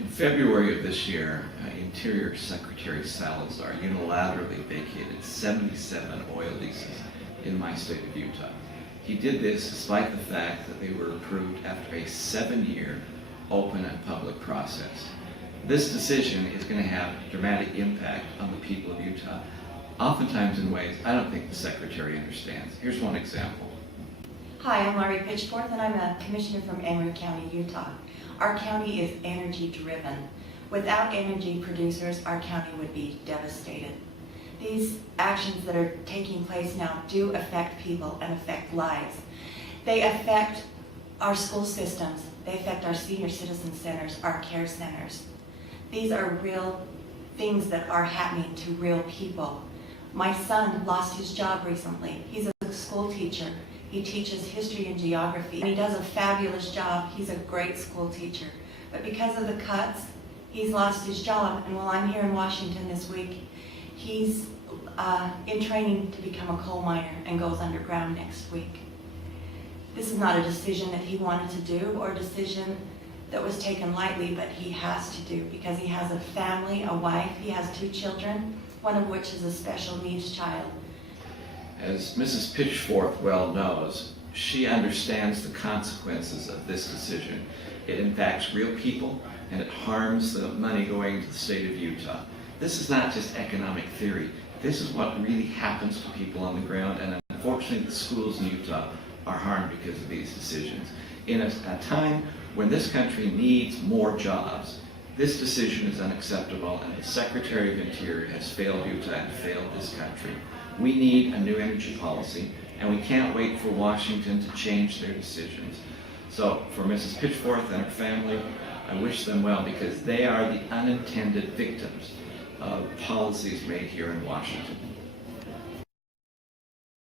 In February of this year, Interior Secretary Salazar unilaterally vacated 77 oil leases in my state of Utah. He did this despite the fact that they were approved after a 7-year open and public process. This decision is going to have a dramatic impact on the people of Utah, oftentimes in ways I don't think the Secretary understands. Here's one example. Hi, I'm Laurie Pitchforth, and I'm a commissioner from Emery County, Utah. Our county is energy driven. Without energy producers, our county would be devastated. These actions that are taking place now do affect people and affect lives. They affect our school systems. They affect our senior citizen centers, our care centers. These are real things that are happening to real people. My son lost his job recently. He's a school teacher. He teaches history and geography. He does a fabulous job. He's a great school teacher. But because of the cuts, he's lost his job. And while I'm here in Washington this week, he's in training to become a coal miner and goes underground next week. This is not a decision that he wanted to do or a decision that was taken lightly, but he has to do because he has a family, a wife, he has 2 children, one of which is a special needs child. As Mrs. Pitchforth well knows, she understands the consequences of this decision. It impacts real people and it harms the money going to the state of Utah. This is not just economic theory. This is what really happens to people on the ground, and unfortunately the schools in Utah are harmed because of these decisions. In a time when this country needs more jobs, this decision is unacceptable, and the Secretary of Interior has failed Utah and failed this country. We need a new energy policy, and we can't wait for Washington to change their decisions. So for Mrs. Pitchforth and her family, I wish them well because they are the unintended victims of policies made here in Washington.